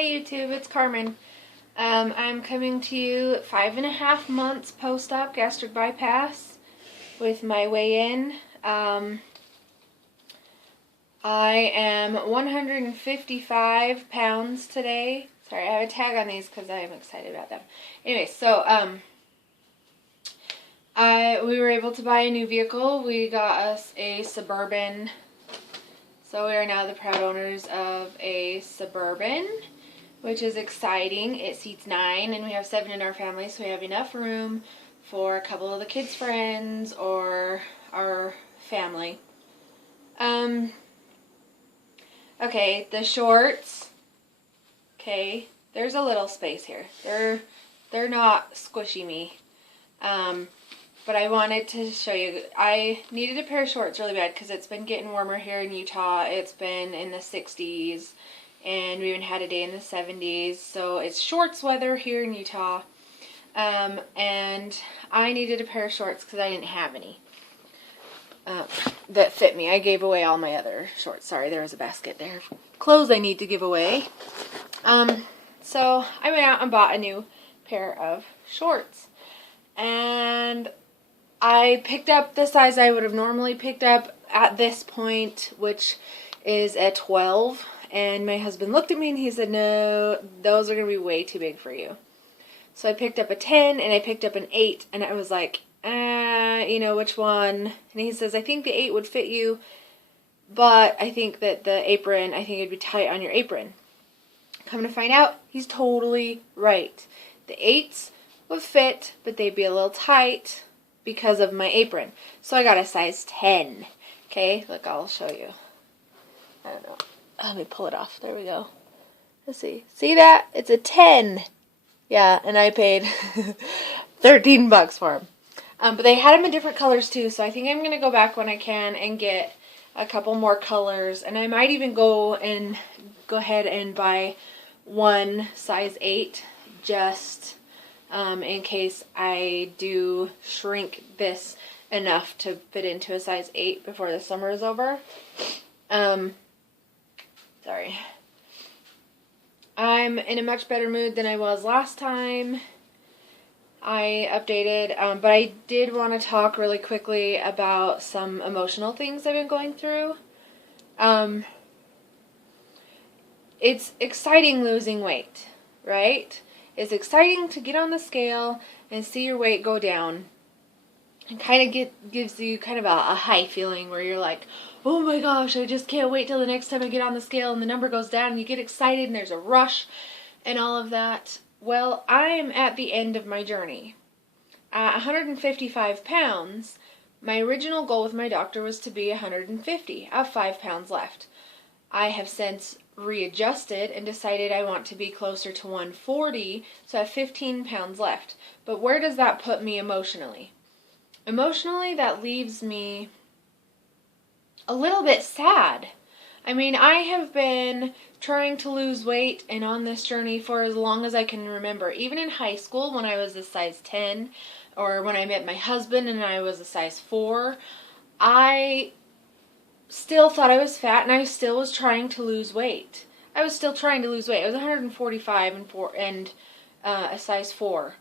Hi YouTube, it's Carmen. I'm coming to you 5.5 months post-op gastric bypass with my weigh-in. I am 155 pounds today. Sorry, I have a tag on these because I am excited about them. Anyway, so we were able to buy a new vehicle. We got us a Suburban. So we are now the proud owners of a Suburban, which is exciting. It seats 9 and we have 7 in our family, so we have enough room for a couple of the kids' friends or our family. Okay, the shorts. Okay, there's a little space here. They're not squishy me. But I wanted to show you. I needed a pair of shorts really bad because it's been getting warmer here in Utah. It's been in the 60s and we even had a day in the 70s. So it's shorts weather here in Utah. And I needed a pair of shorts because I didn't have any that fit me. I gave away all my other shorts. Sorry, there was a basket there. Clothes I need to give away. So I went out and bought a new pair of shorts. And I picked up the size I would have normally picked up at this point, which is a 12. And my husband looked at me and he said, no, those are going to be way too big for you. So I picked up a 10 and I picked up an 8. And I was like, which one? And he says, I think the 8 would fit you. But I think that the apron, I think it'd be tight on your apron. Come to find out, he's totally right. The 8s would fit, but they'd be a little tight because of my apron. So I got a size 10. Okay, look, I'll show you. I don't know. Let me pull it off. There we go. Let's see. See that? It's a 10. Yeah, and I paid $13 for them. But they had them in different colors too, so I think I'm going to go back when I can and get a couple more colors. And I might even go ahead and buy one size 8 just in case I do shrink this enough to fit into a size 8 before the summer is over. Sorry. I'm in a much better mood than I was last time. I updated, but I did want to talk really quickly about some emotional things I've been going through. It's exciting losing weight, right? It's exciting to get on the scale and see your weight go down. It kind of gives you kind of a high feeling where you're like, oh my gosh, I just can't wait till the next time I get on the scale and the number goes down and you get excited and there's a rush and all of that. Well, I'm at the end of my journey. At 155 pounds, my original goal with my doctor was to be 150. I have 5 pounds left. I have since readjusted and decided I want to be closer to 140, so I have 15 pounds left. But where does that put me emotionally? Emotionally, that leaves me a little bit sad. I mean, I have been trying to lose weight and on this journey for as long as I can remember. Even in high school when I was a size 10, or when I met my husband and I was a size 4, I still thought I was fat and I still was trying to lose weight. I was still trying to lose weight. I was 145 and a size 4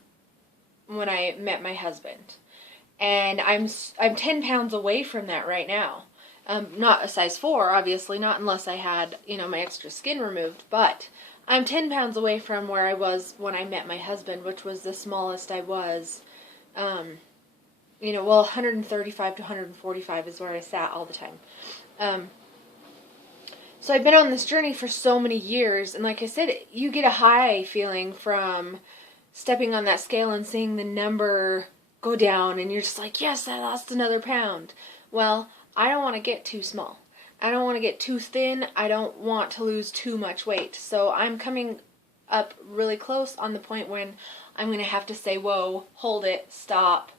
when I met my husband. And I'm 10 pounds away from that right now. Not a size 4, obviously, not unless I had, my extra skin removed, but I'm 10 pounds away from where I was when I met my husband, which was the smallest I was. 135 to 145 is where I sat all the time. So I've been on this journey for so many years, and like I said, you get a high feeling from stepping on that scale and seeing the number go down, and you're just like, yes, I lost another pound. Well, I don't want to get too small. I don't want to get too thin. I don't want to lose too much weight. So I'm coming up really close on the point when I'm going to have to say, whoa, hold it, stop.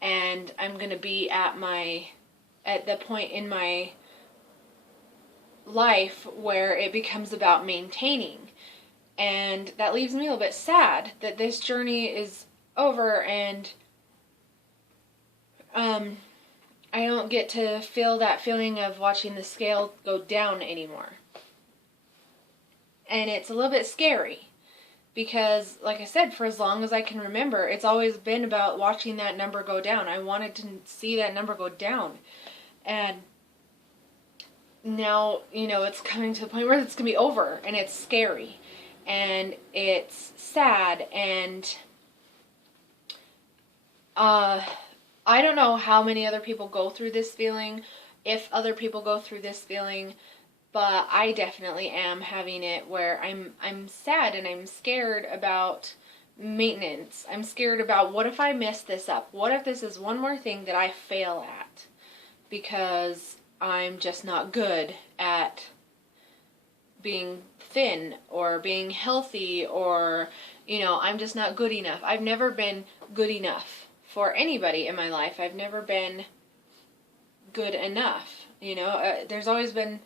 And I'm going to be at the point in my life where it becomes about maintaining. And that leaves me a little bit sad that this journey is over and I don't get to feel that feeling of watching the scale go down anymore. And it's a little bit scary because, like I said, for as long as I can remember, it's always been about watching that number go down. I wanted to see that number go down. And now, it's coming to the point where it's going to be over, and it's scary, and it's sad, and I don't know how many other people go through this feeling, if other people go through this feeling, but I definitely am having it where I'm sad and I'm scared about maintenance. I'm scared about, what if I mess this up? What if this is one more thing that I fail at? Because I'm just not good at being thin or being healthy, or, I'm just not good enough. I've never been good enough for anybody in my life. I've never been good enough. There's always been,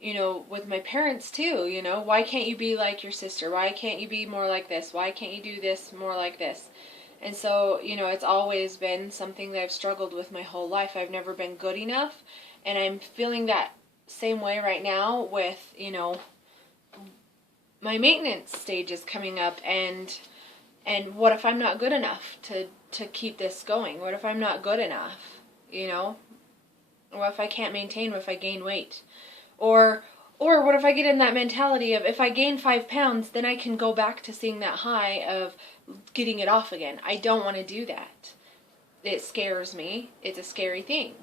with my parents too, why can't you be like your sister? Why can't you be more like this? Why can't you do this more like this? And so, it's always been something that I've struggled with my whole life. I've never been good enough. And I'm feeling that same way right now with, my maintenance stage is coming up, and what if I'm not good enough to keep this going? What if I'm not good enough? What if I can't maintain? What if I gain weight? Or what if I get in that mentality of, if I gain 5 pounds, then I can go back to seeing that high of getting it off again. I don't want to do that. It scares me. It's a scary thing.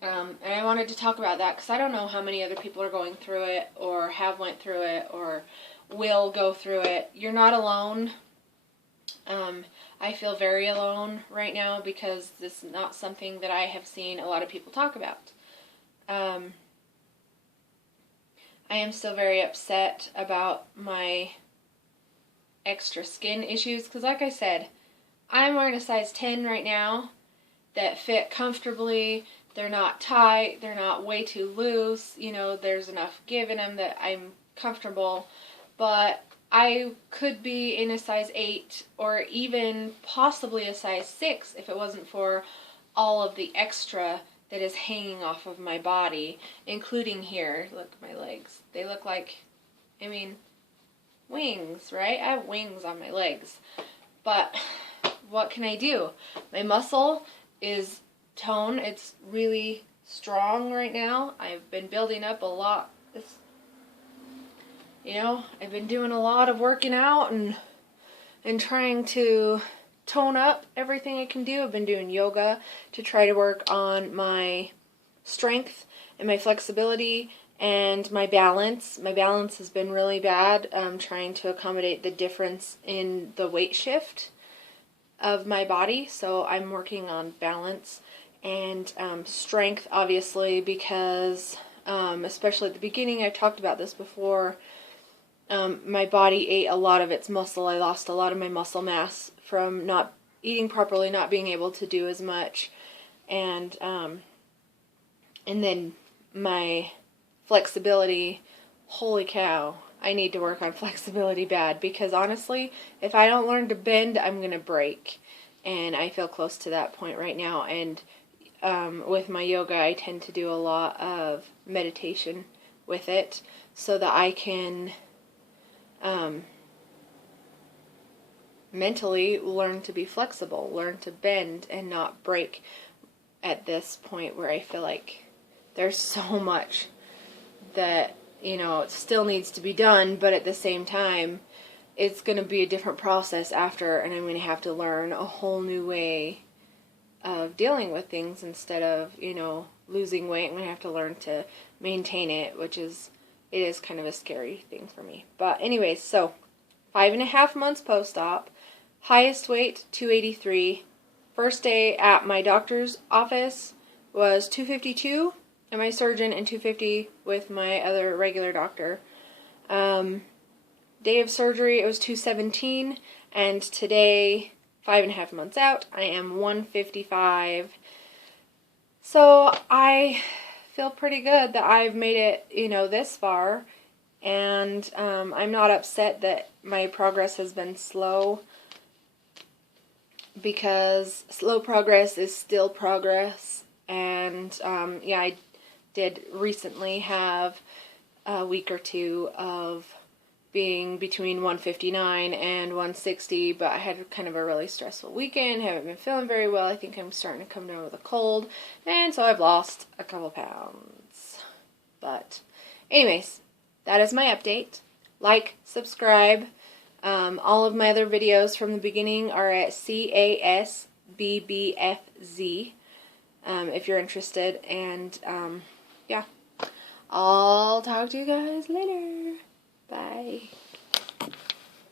And I wanted to talk about that because I don't know how many other people are going through it, or have went through it, or will go through it. You're not alone. I feel very alone right now because this is not something that I have seen a lot of people talk about. I am still very upset about my extra skin issues because, like I said, I'm wearing a size 10 right now that fit comfortably. They're not tight, they're not way too loose, there's enough give in them that I'm comfortable, but I could be in a size 8 or even possibly a size 6 if it wasn't for all of the extra that is hanging off of my body, including here. Look at my legs. They look like, wings, right? I have wings on my legs. But what can I do? My muscle is tone. It's really strong right now. I've been building up a lot. I've been doing a lot of working out and trying to tone up everything I can do. I've been doing yoga to try to work on my strength and my flexibility and my balance. My balance has been really bad. Trying to accommodate the difference in the weight shift of my body. So I'm working on balance and strength, obviously, because especially at the beginning, I've talked about this before, my body ate a lot of its muscle. I lost a lot of my muscle mass from not eating properly, not being able to do as much, and then my flexibility, holy cow, I need to work on flexibility bad, because honestly, if I don't learn to bend, I'm going to break, and I feel close to that point right now. And with my yoga, I tend to do a lot of meditation with it so that I can mentally learn to be flexible, learn to bend and not break at this point where I feel like there's so much that, it still needs to be done, but at the same time, it's going to be a different process after, and I'm going to have to learn a whole new way of dealing with things instead of, losing weight. I'm going to have to learn to maintain it, it is kind of a scary thing for me. But anyways, so 5.5 months post-op, highest weight 283. First day at my doctor's office was 252 at my surgeon and 250 with my other regular doctor. Day of surgery, it was 217, and today, 5.5 months out, I am 155. So I feel pretty good that I've made it, this far, and I'm not upset that my progress has been slow, because slow progress is still progress. And I did recently have a week or two of being between 159 and 160, but I had kind of a really stressful weekend, haven't been feeling very well. I think I'm starting to come down with a cold, and so I've lost a couple pounds. But anyways, that is my update. Like, subscribe. All of my other videos from the beginning are at CASBBFZ if you're interested. And yeah, I'll talk to you guys later. Bye.